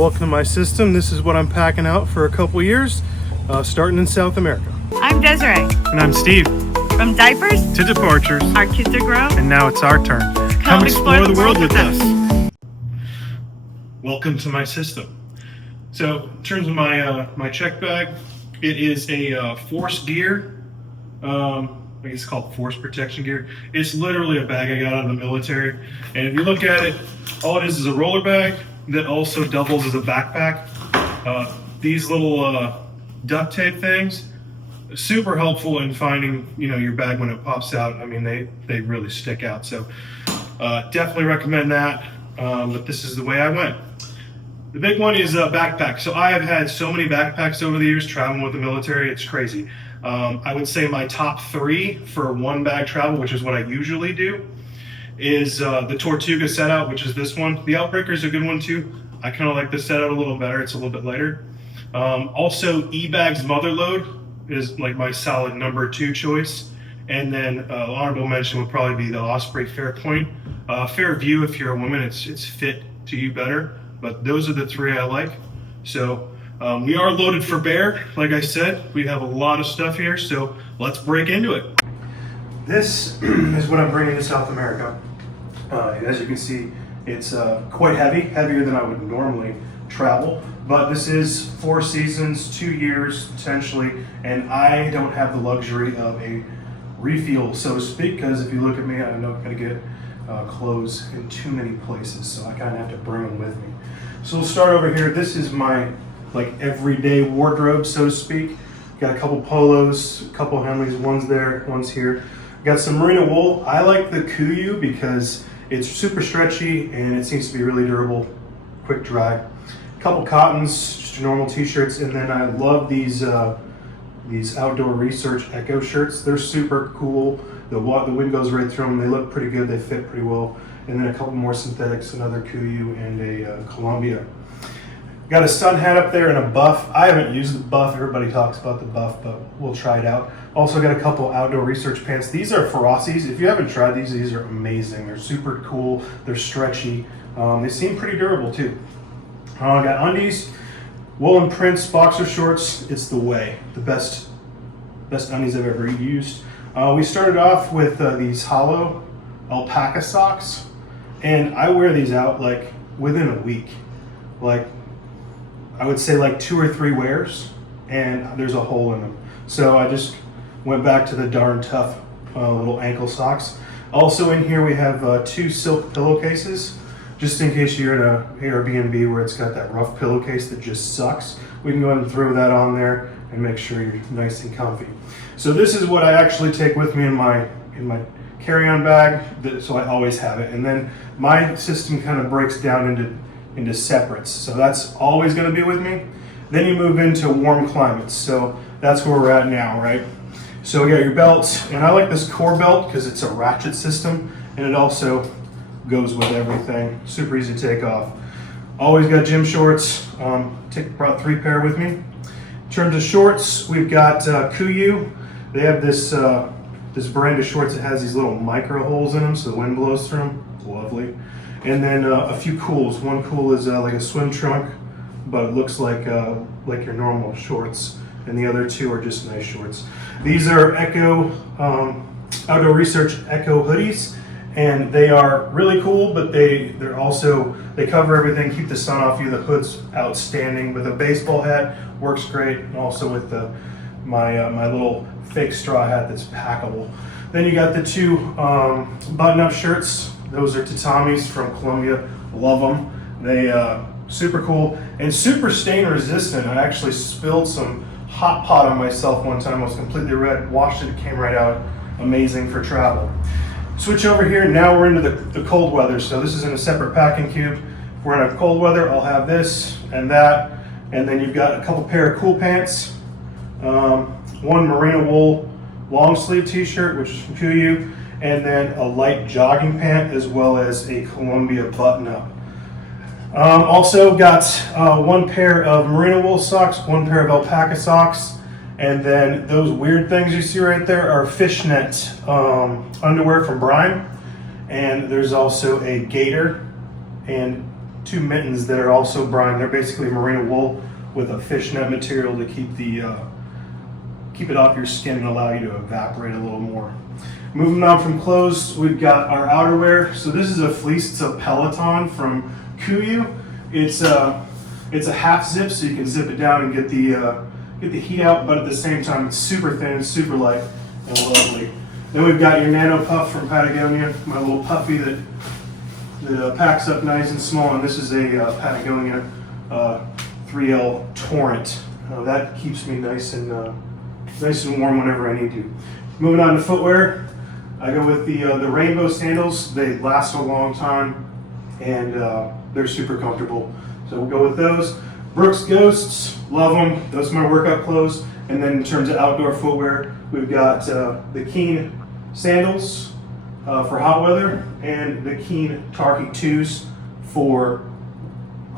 Welcome to my system. This is what I'm packing out for a couple years, starting in South America. I'm Desiree. And I'm Steve. From diapers To departures. our kids are grown. And now it's our turn. Come explore the world with us. Welcome to my system. So in terms of my check bag, it is a force gear. I guess it's called force protection gear. It's literally a bag I got out of the military. And if you look at it, all it is a roller bag that also doubles as a backpack. These little duct tape things, super helpful in finding your bag when it pops out. I mean, they really stick out. So definitely recommend that. But this is the way I went. The big one is a backpack. So I have had so many backpacks over the years traveling with the military. It's crazy. I would say my top 3 for one bag travel, which is what I usually do, is the Tortuga Setout, which is this one. The Outbreaker is a good one too. I kind of like the Setout a little better. It's a little bit lighter. Also, Ebags Motherlode is like my solid number 2 choice. And then honorable mention would probably be the Osprey Fairpoint. Fairview, if you're a woman, it's fit to you better. But those are the 3 I like. So we are loaded for bear. Like I said, we have a lot of stuff here. So let's break into it. This is what I'm bringing to South America. As you can see, it's quite heavy, heavier than I would normally travel. But this is 4 seasons, 2 years potentially, and I don't have the luxury of a refuel, so to speak, because if you look at me, I'm not going to get clothes in too many places, so I kind of have to bring them with me. So we'll start over here. This is my everyday wardrobe, so to speak. Got a couple polos, a couple Henleys, one's there, one's here. Got some merino wool. I like the Kuyu because it's super stretchy and it seems to be really durable, quick dry. A couple cottons, just your normal t-shirts, and then I love these Outdoor Research Echo shirts. They're super cool. The wind goes right through them. They look pretty good. They fit pretty well. And then a couple more synthetics, another Kuyu and a Columbia. Got a sun hat up there and a buff. I haven't used the buff. Everybody talks about the buff, but we'll try it out. Also got a couple Outdoor Research pants. These are Feroci's. If you haven't tried these are amazing. They're super cool. They're stretchy. They seem pretty durable too. I got undies, woolen prints, boxer shorts. It's the way. The best undies I've ever used. We started off with these hollow alpaca socks, and I wear these out within a week. I would say 2 or 3 wears, and there's a hole in them. So I just went back to the darn tough little ankle socks. Also in here we have 2 silk pillowcases, just in case you're in an Airbnb where it's got that rough pillowcase that just sucks. We can go ahead and throw that on there and make sure you're nice and comfy. So this is what I actually take with me in my carry-on bag, so I always have it. And then my system kind of breaks down into separates. So that's always going to be with me. Then you move into warm climates. So that's where we're at now, right? So we got your belts, and I like this core belt because it's a ratchet system, and it also goes with everything. Super easy to take off. Always got gym shorts. Brought 3 pair with me. In terms of shorts, we've got Kuyu. They have this brand of shorts that has these little micro holes in them, so the wind blows through them. It's lovely. And then a few cools. One cool is like a swim trunk, but it looks like your normal shorts. And the other 2 are just nice shorts. These are Echo Outdoor Research Echo hoodies, and they are really cool. But they cover everything, keep the sun off you. The hood's outstanding. With a baseball hat, works great. And also with my little fake straw hat that's packable. Then you got the 2 button-up shirts. Those are Tatamis from Colombia. Love them. They super cool and super stain resistant. I actually spilled some hot pot on myself one time. I was completely red. Washed it came right out. Amazing for travel. Switch over here. Now we're into the cold weather. So this is in a separate packing cube. If we're in a cold weather, I'll have this and that. And then you've got a couple pair of cool pants. One merino wool long sleeve t-shirt, which is from Kuyu, and then a light jogging pant as well as a Columbia button-up. Also got 1 pair of merino wool socks, 1 pair of alpaca socks, and then those weird things you see right there are fishnet underwear from Brime, and there's also a gator and two mittens that are also brine. They're basically merino wool with a fishnet material to keep it off your skin and allow you to evaporate a little more. Moving on from clothes, we've got our outerwear. So this is a fleece. It's a Peloton from Kuyu. It's a half zip, so you can zip it down and get the heat out, but at the same time it's super thin, super light, and lovely. Then we've got your Nano Puff from Patagonia, my little puffy that packs up nice and small, and this is a Patagonia 3L Torrent. That keeps me nice and warm whenever I need to. Moving on to footwear, I go with the rainbow sandals. They last a long time, and they're super comfortable. So we'll go with those. Brooks Ghosts, love them. Those are my workout clothes. And then in terms of outdoor footwear, we've got the Keen sandals for hot weather, and the Keen Tarky 2s for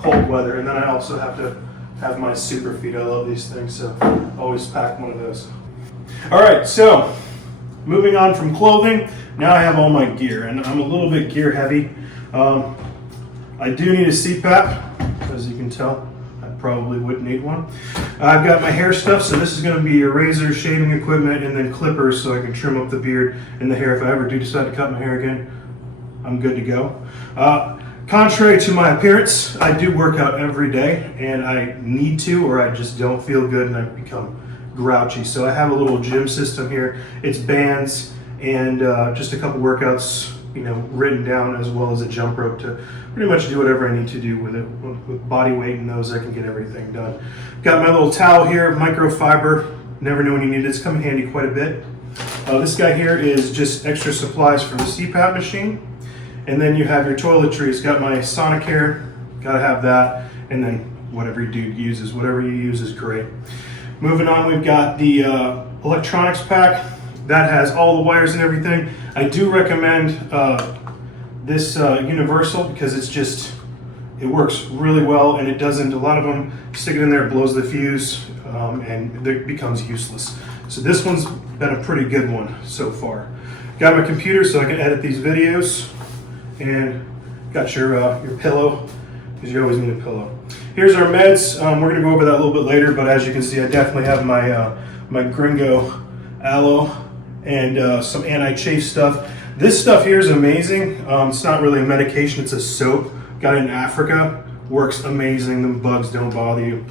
cold weather. And then I also have to have my super feet. I love these things, so always pack one of those. All right, so moving on from clothing, now I have all my gear, and I'm a little bit gear heavy. I do need a CPAP, as you can tell. I probably wouldn't need one. I've got my hair stuff, so this is going to be a razor, shaving equipment, and then clippers so I can trim up the beard and the hair. If I ever do decide to cut my hair again, I'm good to go. Contrary to my appearance, I do work out every day, and I need to, or I just don't feel good and I become grouchy. So I have a little gym system here. It's bands and just a couple workouts, written down, as well as a jump rope to pretty much do whatever I need to do with it. With body weight and those, I can get everything done. Got my little towel here, microfiber. Never knew when you need it. It's come in handy quite a bit. This guy here is just extra supplies for the CPAP machine. And then you have your toiletries. Got my Sonicare, gotta have that. And then whatever your dude uses, whatever you use is great. Moving on, we've got the electronics pack. That has all the wires and everything. I do recommend this universal because it works really well, and it doesn't, a lot of them stick it in there, it blows the fuse, and it becomes useless. So this one's been a pretty good one so far. Got my computer so I can edit these videos, and got your pillow, because you always need a pillow. Here's our meds. We're gonna go over that a little bit later, but as you can see, I definitely have my Gringo aloe and some anti-chafe stuff. This stuff here is amazing. It's not really a medication, it's a soap. Got it in Africa, works amazing. The bugs don't bother you.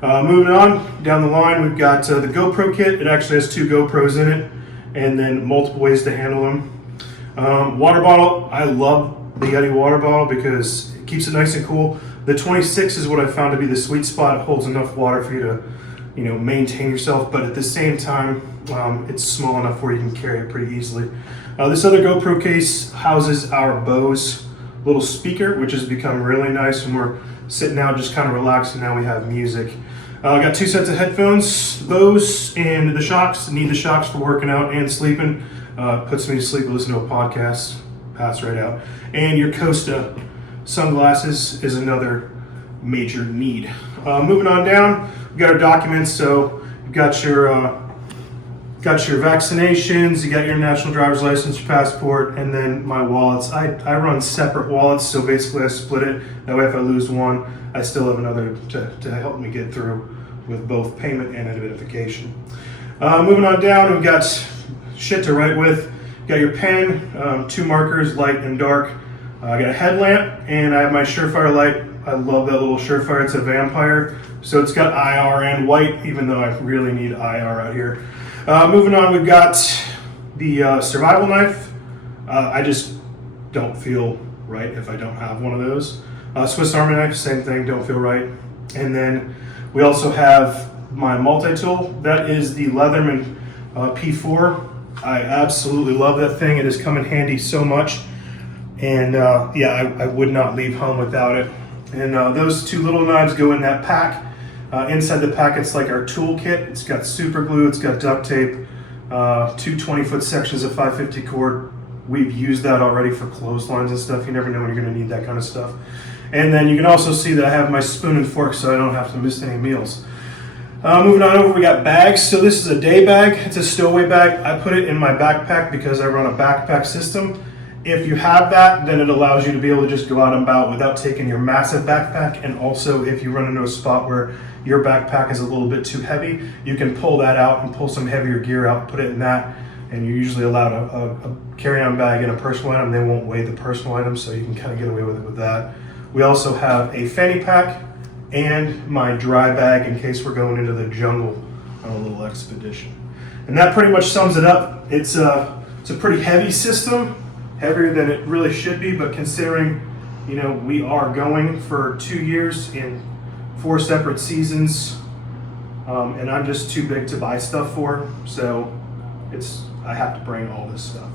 Moving on, down the line, we've got the GoPro kit. It actually has 2 GoPros in it, and then multiple ways to handle them. Water bottle, I love the Yeti water bottle because it keeps it nice and cool. The 26 is what I found to be the sweet spot. It holds enough water for you to, maintain yourself, but at the same time, it's small enough where you can carry it pretty easily. This other GoPro case houses our Bose little speaker, which has become really nice when we're sitting out just kind of relaxing. Now we have music. I got 2 sets of headphones, Bose and the Shocks. Need the Shocks for working out and sleeping. Puts me to sleep, listen to a podcast, pass right out. And your Costa sunglasses is another major need. Moving on down, we got our documents. So you've got your vaccinations, you got your national driver's license, your passport, and then my wallets. I run separate wallets, so basically I split it. That way if I lose one, I still have another to help me get through with both payment and identification. Moving on down, we've got shit to write with. Got your pen, 2 markers, light and dark. I got a headlamp, and I have my Surefire light. I love that little Surefire. It's a vampire, so it's got IR and white, even though I really need IR out here. Moving on, we've got the survival knife. I just don't feel right if I don't have one of those. Swiss Army knife, same thing, don't feel right. And then we also have my multi-tool. That is the Leatherman P4. I absolutely love that thing. It has come in handy so much. And I would not leave home without it. And those 2 little knives go in that pack. Inside the pack, it's like our tool kit. It's got super glue, it's got duct tape, 2 20-foot sections of 550 cord. We've used that already for clotheslines and stuff. You never know when you're gonna need that kind of stuff. And then you can also see that I have my spoon and fork so I don't have to miss any meals. Moving on over, we got bags. So this is a day bag. It's a stowaway bag. I put it in my backpack because I run a backpack system. If you have that, then it allows you to be able to just go out and about without taking your massive backpack. And also, if you run into a spot where your backpack is a little bit too heavy, you can pull that out and pull some heavier gear out, put it in that. And you're usually allowed a carry-on bag and a personal item. They won't weigh the personal items, so you can kind of get away with it with that. We also have a fanny pack and my dry bag in case we're going into the jungle on a little expedition. And that pretty much sums it up. It's a pretty heavy system, heavier than it really should be, but considering, you know, we are going for 2 years in 4 separate seasons, and I'm just too big to buy stuff for, so I have to bring all this stuff.